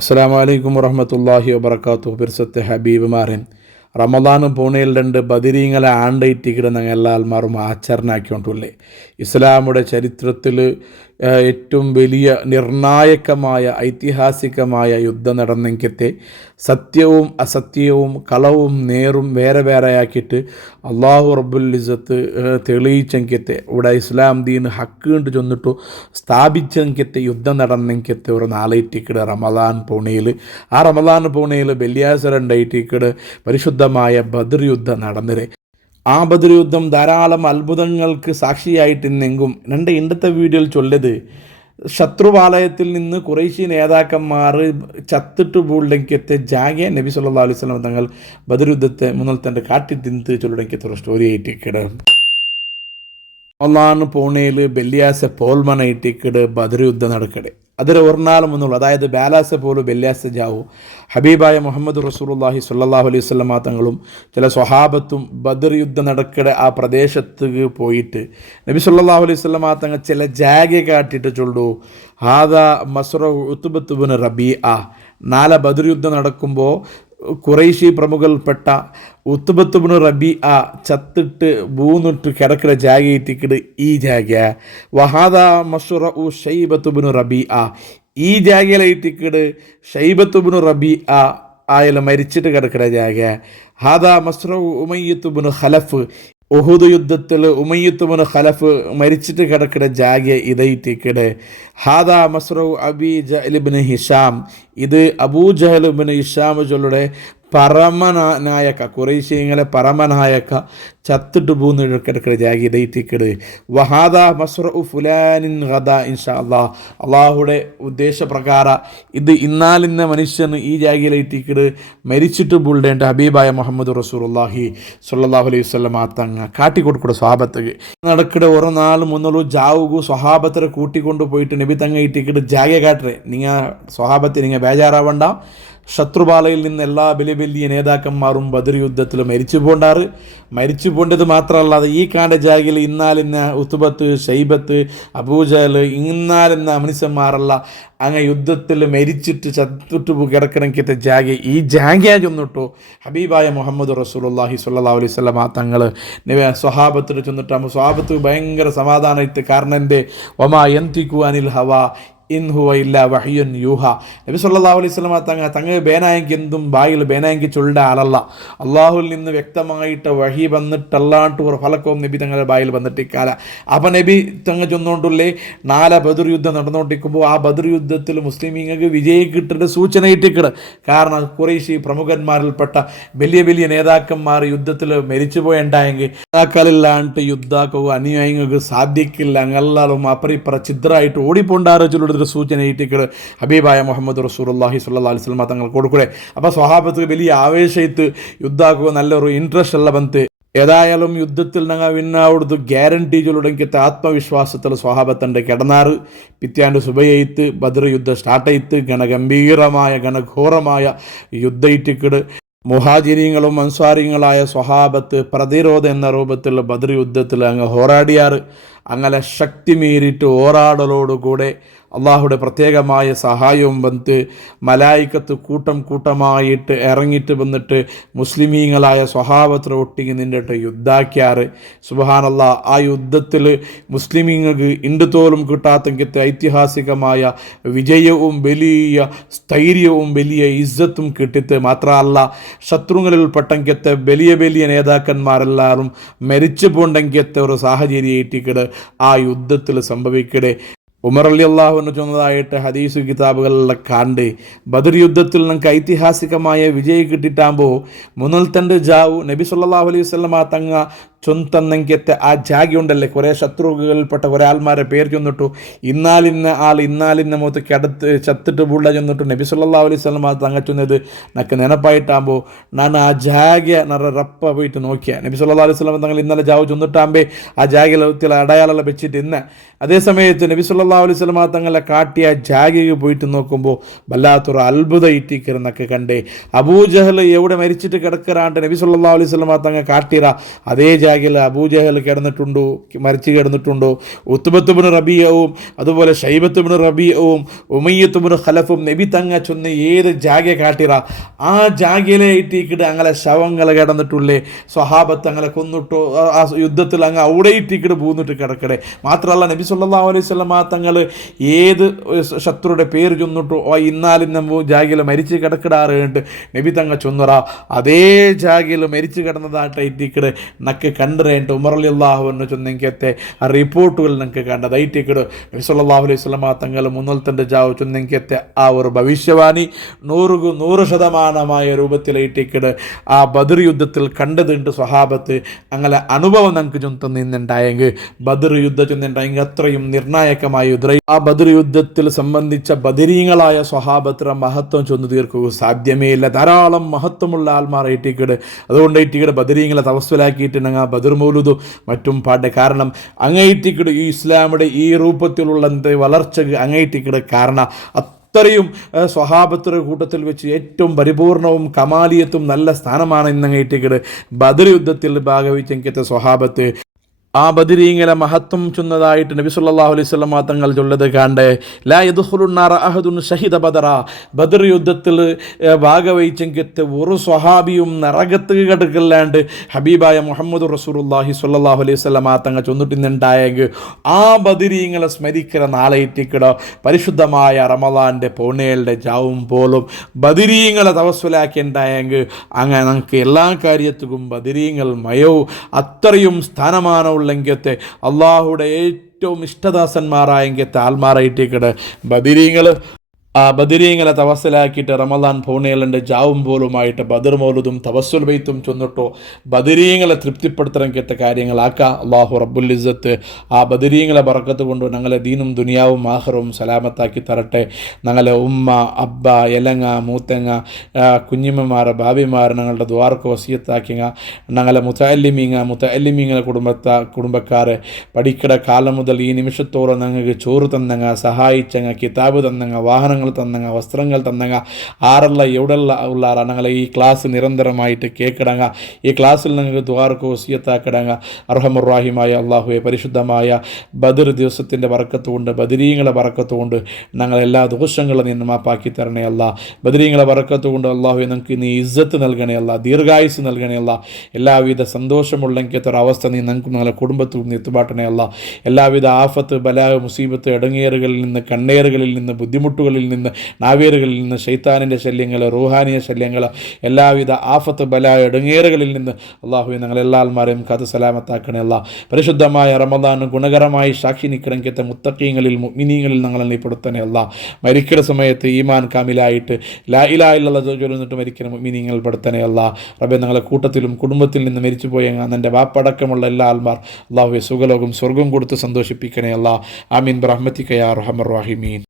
അസ്സലാമു അലൈക്കും വറഹ്മത്തുള്ളാഹി വബറകാതുഹു. പിർസത്തെ ഹബീബുമാരൻ റമദാനും പൂണയിൽ രണ്ട് ബദിരീങ്ങളെ ആണ്ടയിട്ടിക്കിടുന്ന എല്ലാ ആൽമാറും ആചരണാക്കിക്കൊണ്ടുള്ളേ ഇസ്ലാമുടെ ചരിത്രത്തിൽ ഏറ്റവും വലിയ നിർണായകമായ ഐതിഹാസികമായ യുദ്ധം നടന്നെങ്കിത്തെ സത്യവും അസത്യവും കളവും നേരും വേറെ വേറെയാക്കിയിട്ട് അള്ളാഹു റബ്ബുൽ ഇസ്സത്ത് തെളിയിച്ചെങ്കിത്തെ ഇവിടെ ഇസ്ലാം ദീൻ ഹക്ക് കൊണ്ട് ചൊന്നിട്ടു സ്ഥാപിച്ചെങ്കിത്തെ യുദ്ധം നടന്നെങ്കിത്തെ ഒരു നാളേറ്റിക്കിട് റമദാൻ പൂണയിൽ ആ റമദാൻ പൂണയിൽ വെള്ളിയാഴ്ച പരിശുദ്ധമായ ബദർ യുദ്ധം നടന്നിരെ. ആ ബദർ യുദ്ധം ധാരാളം അത്ഭുതങ്ങൾക്ക് സാക്ഷിയായിട്ടിന്നെങ്കും ഇന്നത്തെ വീഡിയോയിൽ ചൊല്ലത് ശത്രുപാളയത്തിൽ നിന്ന് ഖുറൈശി നേതാക്കന്മാർ ചത്തിട്ട് പൂളിലെങ്കിത്തെ ജാഗെ നബി സല്ലല്ലാഹു അലൈഹി വസല്ലം തങ്ങൾ ബദർ യുദ്ധത്തെ മുന്നിൽ തന്നെ കാട്ടി തിന്ത് ചൊല്ലിടെങ്കിത്തെ ഒരു സ്റ്റോറി ആയിട്ടിക്കട് ഒന്നാണ് പൂണയിൽ ബെല്ലിയാസ പോൽമനായിട്ടിക്കട് ബദർ യുദ്ധം നടക്കടെ അതിൽ ഒരെന്നാളും ഒന്നുള്ളൂ. അതായത് ബാലാസ പോലും ബെല്ലിയാസ ജാവു ഹബീബായ മുഹമ്മദ് റസൂലുള്ളാഹി സ്വല്ലല്ലാഹു അലൈഹി വസല്ലമ തങ്ങളും ചില സ്വഹാബത്തും ബദർ യുദ്ധം നടക്കടെ ആ പ്രദേശത്തേക്ക് പോയിട്ട് നബി സല്ലല്ലാഹു അലൈഹി വസല്ലമ തങ്ങൾ ചില ജാഗ കാട്ടിയിട്ട് ചൊല്ലു ഹാദാ മസ്റഉ ഉത്ബത്ത് ഇബ്നു റബീഅ. നാളെ ബദർ യുദ്ധം നടക്കുമ്പോൾ ഖുറൈശി പ്രമുഖൽപ്പെട്ട ഉത്ബത്ത് ഇബ്നു റബീഅ ചത്തിട്ട് ബൂന്നിട്ട് കിടക്കുന്ന ജാഗയിട്ടിക്കിട് ഈ ജാഗ വഹാദ മസ്റഉ ശൈബത്ത് ഇബ്നു റബീഅ. ഈ ജാഗയിലായിട്ടിക്കിട് ശൈബത്ത് ഇബ്നു റബീഅ ആയാൽ മരിച്ചിട്ട് കിടക്കുന്ന ജാഗ. ഹാദ മസ്റഉ ഉമയ്യത്ത് ഇബ്നു ഖലഫ്. ഉഹുദ് യുദ്ധത്തിൽ ഉമയ്യത്ത് ഇബ്നു ഖലഫ് മരിച്ചിട്ട് കിടക്കുന്ന ജാഗ ഇതായിട്ടിക്കിട്. ഹാദ മസ്റഉ അബി ജഹൽ ഇബ്നു ഹിഷാം. ഇത് അബൂ ജഹൽ ഇബ്നു ഹിഷാം ചൊല്ലുടെ പരമനായക ഖുറൈശിങ്ങളെ പരമനായക ചത്തിട്ട് പൂന്ന് കിടക്കുന്ന ജാഗ ഇതായിട്ടിക്കിട്. വഹാദ മസ്റഉ ഫുലാനിൻ ഗദാ ഇൻഷാ അല്ലാഹ്. അള്ളാഹുടെ ഉദ്ദേശപ്രകാര ഇത് ഇന്നാലിന്ന മനുഷ്യന് ഈ ജാഗയിലായിട്ടിക്കിട് മരിച്ചിട്ട് പൂണ്ടേണ്ട ഹബീബായ മുഹമ്മദ് റസൂലുള്ളാഹി സ്വല്ലല്ലാഹു അലൈഹി വസല്ലം തങ്ങ കാട്ടിക്കൊടുക്കൂടെ സ്വഹാബത്തേക്ക് നടക്കടെ ഒരു നാളും ഒന്നുള്ളൂ ജാവുകു സ്വഹാബത്തിനെ കൂട്ടിക്കൊണ്ട് പോയിട്ട് നബി തങ്ങ ഇട്ടിക്കിട്ട് ജാഗ കാട്ടറെ നിങ്ങൾ സ്വഹാബത്തെ നിങ്ങൾ ബേജാറാവണ്ട. ശത്രുപാലയിൽ നിന്ന് എല്ലാ വലിയ വലിയ നേതാക്കന്മാരും ബദർ യുദ്ധത്തിൽ മരിച്ചു പോണ്ടാറ്. മരിച്ചു പോണ്ടത് മാത്രമല്ലാതെ ഈ കാണ്ട ജാഗയിൽ ഇന്നാലിന്ന ഉത്ബത്ത് ഷൈബത്ത് അബൂജഹൽ ഇന്നാലിന്ന മനുഷ്യന്മാരല്ല അങ്ങ് യുദ്ധത്തിൽ മരിച്ചിട്ട് ചത്തിട്ട് കിടക്കണമെങ്കിൽ ജാഗ ഈ ജാഗ ചെന്നിട്ടു ഹബീബായ മുഹമ്മദ് റസൂലുള്ളാഹി സ്വല്ലല്ലാഹു അലൈഹി വസല്ലം തങ്ങൾ സ്വഹാബത്തിൽ ചെന്നിട്ടാകുമ്പോൾ സ്വഹാബത്ത് ഭയങ്കര സമാധാനമായിട്ട്. കാരണം എൻ്റെ വമാ യന്തിഖു അനിൽ ഹവാ ഇൻ ഹുവ ഇല്ല വഹ്യുൻ യൂഹ. നബി സല്ലല്ലാഹു അലൈഹി വസല്ലം തങ്ങൾ ബേനായെങ്കിൽ എന്തും ബായിൽ ബേനായെങ്കിൽ ചൊല്ലുടെ ആളല്ല. അള്ളാഹുവിൽ നിന്ന് വ്യക്തമായിട്ട് വഹി വന്നിട്ടല്ലാണ്ട് ഒരു ഫലക്കവും നബി തങ്ങളുടെ ബായിൽ വന്നിട്ടിക്കാല. അപ്പം നബി തങ്ങൾ ചെന്നുകൊണ്ടുള്ളേ നാളെ ബദർ യുദ്ധം നടന്നുകൊണ്ടിരിക്കുമ്പോൾ ആ ബദർ യുദ്ധത്തിൽ മുസ്ലിമീങ്ങൾക്ക് വിജയം കിട്ടേണ്ട സൂചന ഇട്ടിക്കിട്. കാരണം ഖുറൈശി പ്രമുഖന്മാരിൽപ്പെട്ട വലിയ വലിയ നേതാക്കന്മാർ യുദ്ധത്തിൽ മരിച്ചു പോയുണ്ടായെങ്കിൽ നേതാക്കളില്ലാണ്ട് യുദ്ധാക്കവും അനുയായികൾക്ക് സാധിക്കില്ല. അങ്ങെല്ലാവരും അപ്പറിപ്പറ ചിദ്രായിട്ട് ഓടിപ്പോണ്ടാറ് ചൊല്ലുടെ സൂചന ഇട്ടിക്കിട് ഹബീബായ മുഹമ്മദ് റസൂലുള്ളാഹി സ്വല്ലല്ലാഹു അലൈഹി വസല്ലം തങ്ങൾ കൊടുക്കൂടെ. അപ്പോൾ സ്വഹാബത്ത് വലിയ ആവേശത്ത് യുദ്ധാക്കുക നല്ലൊരു ഇൻട്രസ്റ്റ് ഉള്ള ബന്ത്. ഏതായാലും യുദ്ധത്തിൽ ഞങ്ങൾ വിന്നവിടുത്ത് ഗ്യാരണ്ടി ചൊല്ലുടെങ്കിത്തെ ആത്മവിശ്വാസത്തിൽ സ്വഹാബത്തൻ്റെ കിടന്നാറ്. പിത്യാൻ്റെ സുബയ്യത്ത് ബദർ യുദ്ധം സ്റ്റാർട്ടയത്ത് ഗണഗംഭീരമായ ഗണഘോരമായ യുദ്ധ ഇട്ടിക്കിട് മുഹാജിരീങ്ങളും അൻസ്വാരിങ്ങളായ സ്വഹാബത്ത് പ്രതിരോധം എന്ന രൂപത്തിൽ ബദർ യുദ്ധത്തിൽ അങ്ങ് ഹോറാടിയാറ്. അങ്ങനെ ശക്തി മീറിയിട്ട് ഓറാടലോടുകൂടെ അള്ളാഹുടെ പ്രത്യേകമായ സഹായവും വന്ന് മലായിക്കത്ത് കൂട്ടം കൂട്ടമായിട്ട് ഇറങ്ങിയിട്ട് വന്നിട്ട് മുസ്ലിമീങ്ങളായ സ്വഹാബത്തിനെ ഒട്ടിങ്ങി നിന്നിട്ട് യുദ്ധാക്കിയാറ്. സുബ്ഹാനല്ലാഹ്. ആ യുദ്ധത്തിൽ മുസ്ലിമീങ്ങൾക്ക് ഇണ്ടുതോലും കിട്ടാത്തെങ്കിത്തെ ഐതിഹാസികമായ വിജയവും വലിയ സ്ഥൈര്യവും വലിയ ഇസ്സത്തും കിട്ടിയിട്ട് മാത്രമല്ല ശത്രുങ്ങളിൽ പെട്ടെങ്കിത്തെ വലിയ വലിയ നേതാക്കന്മാരെല്ലാവരും മരിച്ചു പോണ്ടെങ്കിത്തെ ഒരു സാഹചര്യം ഏറ്റിക്കിട് ആ യുദ്ധത്തിൽ സംഭവിക്കടെ. ഉമർ റളിയല്ലാഹു അൻഹു ചൊന്നതായിട്ട് ഹദീസ് കിതാബുകളിലെ കാണ്ട് ബദർ യുദ്ധത്തിൽ നമുക്ക് ഐതിഹാസികമായ വിജയം കിട്ടിയിട്ടാകുമ്പോൾ മുന്നൽ തണ്ട് ജാവു നബി സല്ലല്ലാഹു അലൈഹി വസല്ലം തങ്ങ ചൊന്തന്നെങ്കിത്തെ ആ ജാഗയുണ്ടല്ലേ കുറേ ശത്രുക്കളിൽപ്പെട്ട കുറേ ആൾമാരെ പേര് ചെന്നിട്ടു ഇന്നാലിന്ന ആൾ ഇന്നാലിന്ന മുഖത്ത് കിടത്ത് ചത്തിട്ട് ബുള്ള ചെന്നിട്ടു നബി സല്ലല്ലാഹു അലൈഹി വസല്ലം തങ്ങ ചൊന്നത് നക്ക് നെനപ്പായിട്ടാകുമ്പോൾ ഞാൻ ആ ജാഗ റപ്പ പോയിട്ട് നോക്കിയ നബി സല്ലല്ലാഹു അലൈഹി വസല്ലം തങ്ങൾ ഇന്നലെ ജാവ് ചൊന്നിട്ടാകുമ്പോൾ ആ ജാഗയിൽ അടയാളം വെച്ചിട്ട് ഇന്ന് അതേ സമയത്ത് നബി സല്ലല്ലാഹു അലൈഹി വസല്ലം തങ്ങളെ കാട്ടിയ ജാഗയ്ക്ക് പോയിട്ട് നോക്കുമ്പോൾ വല്ലാത്തൊരു അത്ഭുത ഇട്ടിക്കരുന്നൊക്കെ കണ്ടേ. അബൂജഹൽ എവിടെ മരിച്ചിട്ട് കിടക്കറാണ്ട് നബി സല്ലല്ലാഹു അലൈഹി വസല്ലം തങ്ങൾ കാട്ടിയ അതേ ജാഗയിൽ അബൂജഹൽ കിടന്നിട്ടുണ്ടോ, മരിച്ചു കിടന്നിട്ടുണ്ടോ, ഉത്ബത്തുബ്നു റബീഅവും അതുപോലെ ഷൈബത്തുബ്നു റബീഅവും ഉമയ്യത്തുബ്നു ഖലഫും നബി തങ്ങ ചൊന്ന് ഏത് ജാഗ കാട്ടിറ ആ ജാഗയിലെ ഇട്ടിക്കിട്ട് അങ്ങനെ ശവങ്ങൾ കിടന്നിട്ടുള്ളേ, സ്വഹാബത്ത് അങ്ങനെ കൊന്നിട്ടോ ആ യുദ്ധത്തിൽ അങ്ങ് അവിടെ ഇട്ടിക്കിട്ട് പൂന്നിട്ട് കിടക്കടെ. മാത്രമല്ല നബി സല്ലല്ലാഹു അലൈഹി വസല്ലമ തങ്ങൾ ഏത് ശത്രുയുടെ പേര് ചൊന്നിട്ടോ ഇന്നാലും നമ്മ ജാഗയിൽ മരിച്ച് കിടക്കിടാറുണ്ട് നബി തങ്ങ ചൊന്നുറ അതേ ജാഗയിൽ മരിച്ചു കിടന്നതായിട്ട് ഇട്ടിക്കിട് നക്ക് കണ്ടറേണ്ട് ഉമർ റളിയല്ലാഹു അൻഹു ചൊന്നെങ്കത്തെ ആ റിപ്പോർട്ടുകൾ നമുക്ക് കണ്ടത് ഐറ്റിക്കിട് നബി സല്ലല്ലാഹു അലൈഹി വസല്ലമ തങ്ങൾ മുന്നോൽത്തൻ്റെ ജാവ് ചൊന്നെങ്കത്തെ ആ ഒരു ഭവിഷ്യവാണി 100% രൂപത്തിലേറ്റിക്കിട് ആ ബദർ യുദ്ധത്തിൽ കണ്ടതുണ്ട് സ്വഹാബത്ത്. അങ്ങനെ അനുഭവം നമുക്ക് ചൊന്ന നിന്നുണ്ടായെങ്കിൽ ബദർ യുദ്ധം ചെന്നുണ്ടായെങ്കിൽ അത്രയും നിർണായകമായ യുദ്ധം ആ ബദർ യുദ്ധത്തിൽ സംബന്ധിച്ച ബദരീങ്ങളായ സ്വഹാബത്തിൻ്റെ മഹത്വം ചൊന്നു തീർക്കുക സാധ്യമേ ഇല്ല. ധാരാളം മഹത്വമുള്ള ആൾമാർ ഏറ്റിക്കിട്. അതുകൊണ്ട് ഏറ്റിക്കിട് ബദരീങ്ങളെ തവസ്സുലാക്കിയിട്ടുണ്ടെങ്കിൽ ബദർ മൗലൂദും മറ്റും പാട്ടെ. കാരണം അങ്ങേറ്റിക്കിട് ഈ ഇസ്ലാമിയുടെ ഈ രൂപത്തിലുള്ള വളർച്ചക്ക് അങ്ങേറ്റിക്കിട് കാരണം അത്രയും സ്വഹാബത്തുടെ കൂട്ടത്തിൽ വെച്ച് ഏറ്റവും പരിപൂർണവും കമാലിയത്തും നല്ല സ്ഥാനമാണ് ഇന്നങ്ങേറ്റിക്കിട് ബദർ യുദ്ധത്തിൽ ഭാഗവഹിച്ചെങ്കിത്തെ സ്വഹാബത്ത്. ആ ബദരീങ്ങളെ മഹത്വം ചൊന്നതായിട്ട് നബി സല്ലല്ലാഹു അലൈഹി വസല്ലം തങ്ങൾ ചൊല്ലത് കണ്ടേ ലാ യദ്ഖുലുന്നാറ അഹദുൻ ഷഹിദ ബദറ. ബദർ യുദ്ധത്തിൽ ഭാഗവഹിച്ചെങ്കിത്തെ ഒരു സ്വഹാബിയും നരകത്ത് കിടക്കില്ലാണ്ട് ഹബീബായ മുഹമ്മദ് റസൂലുള്ളാഹി സ്വല്ലല്ലാഹു അലൈഹി വസല്ലം തങ്ങൾ ചൊന്നിട്ടുന്നുണ്ടായെങ്കിൽ ആ ബദരീങ്ങളെ സ്മരിക്കുന്ന നാളെയിട്ടിക്കിട പരിശുദ്ധമായ റമളാൻ്റെ പൗർണയുടെ ജാവും പോലും ബദരീങ്ങളെ തവസ്സുലാക്കിണ്ടായെങ്കിൽ അങ്ങനെ നമുക്ക് എല്ലാ കാര്യത്തിലും ബദരീങ്ങൾ മയവും അത്രയും സ്ഥാനമാനമുള്ള ലെങ്കത്തെ അള്ളാഹുടെ ഏറ്റവും ഇഷ്ടദാസന്മാരായെങ്കത്തെ ആൽമാറായിട്ടേക്കട് ബദരീങ്ങൾ. ആ ബദരീങ്ങളെ തവസ്സലാക്കിയിട്ട് റമളാൻ പൗർണയുടെ ജാവും പോലുമായിട്ട് ബദർ മൗലൂദും തവസ്സുൽ ബൈത്തും ചൊന്നിട്ടോ ബദരീങ്ങളെ തൃപ്തിപ്പെടുത്തണമെങ്കിലത്തെ കാര്യങ്ങളാക്കുക അള്ളാഹു റബ്ബുൽ ഇസ്സത്ത്. ആ ബദരീങ്ങളെ ബറക്കത്ത് കൊണ്ട് ഞങ്ങളെ ദീനും ദുനിയാവും ആഖിറവും സലാമത്താക്കി തരട്ടെ. ഞങ്ങളെ ഉമ്മ അബ്ബ എലങ്ങ മൂത്തങ്ങ കുഞ്ഞിമ്മമാർ ഭാബിമാർ ഞങ്ങളുടെ ദ്വാർക്ക് വസിയത്താക്കിങ്ങ ഞങ്ങളെ മുത്തഅല്ലിമീങ്ങളെ കുടുംബക്കാരെ പഠിക്കട കാലം മുതൽ ഈ നിമിഷത്തോളം ഞങ്ങൾക്ക് ചോറ് തന്നങ്ങ സഹായിച്ചങ്ങ കിതാബ് തന്നങ്ങ വാഹനങ്ങൾ തന്നങ്ങ വസ്ത്രങ്ങൾ തന്നങ്ങ ആറല്ല എവിടെയുള്ള ഉള്ളാറ ഞങ്ങളെ ഈ ക്ലാസ് നിരന്തരമായിട്ട് കേൾക്കിടങ്ങ ഈ ക്ലാസ്സിൽ ഞങ്ങൾക്ക് ദ്വാർക്ക് വസിയത്താക്കിടങ്ങ. അർഹമുറാഹിമായ അള്ളാഹുവെ പരിശുദ്ധമായ ബദർ ദിവസത്തിൻ്റെ ബറക്കത്തുകൊണ്ട് ബദരീങ്ങളെ ബറക്കത്തുകൊണ്ട് ഞങ്ങളെല്ലാ ദോഷങ്ങളും നിന്ന് മാപ്പാക്കി തരണേ അല്ല. ബദരീങ്ങളെ ബറക്കത്തുകൊണ്ട് അള്ളാഹുവെ നമുക്ക് നീ ഇസ്സത്ത് നൽകണേ അല്ല, ദീർഘായുസ് നൽകണേ അല്ല. എല്ലാവിധ സന്തോഷമുള്ളെങ്കിലൊരവസ്ഥ നീ ഞങ്ങൾക്കും ഞങ്ങളുടെ കുടുംബത്തിൽ നിന്ന് എത്തുപാട്ടണേ അല്ല. എല്ലാവിധ ആഫത്ത് ബലാവ് മുസീബത്ത് ഇടങ്ങേറുകളിൽ നിന്ന് കണ്ണേറുകളിൽ നിന്ന് ബുദ്ധിമുട്ടുകളിൽ നിന്ന് നാവേറുകളിൽ നിന്ന് ശൈത്താനിൻ്റെ ശല്യങ്ങൾ റൂഹാനിയ ശല്യങ്ങൾ എല്ലാവിധ ആഫത്ത് ബല ഇടങ്ങേറുകളിൽ നിന്ന് അള്ളാഹുവെ ഞങ്ങളെല്ലാ ആൾമാരെയും കാത്ത് സലാമത്താക്കണേ അല്ല. പരിശുദ്ധമായ റമദാൻ ഗുണകരമായി സാക്ഷി നിൽക്കണമെങ്കിലത്തെ മുത്തഖീങ്ങളിൽ മുഅ്മിനീങ്ങളിൽ ഞങ്ങളെ നീപ്പെടുത്തണേ അല്ല. മരിക്കുന്ന സമയത്ത് ഈമാൻ കാമിലായിട്ട് ലാ ഇലാഹ ഇല്ലല്ലാഹ് ചൊല്ലിട്ട് മരിക്കുന്ന മുഅ്മിനീങ്ങൾ പെടുത്തണേ അല്ല. റബ്ബേ ഞങ്ങളെ കൂട്ടത്തിലും കുടുംബത്തിൽ നിന്ന് മരിച്ചു പോയ എൻ്റെ വാപ്പടക്കമുള്ള എല്ലാ ആൾമാർ അള്ളാഹുവെ സുഖലോകം സ്വർഗം കൊടുത്ത് സന്തോഷിപ്പിക്കണേ അല്ല. ആമീൻ ബിറഹ്മതിക യാ അർഹമർ റഹീമീൻ.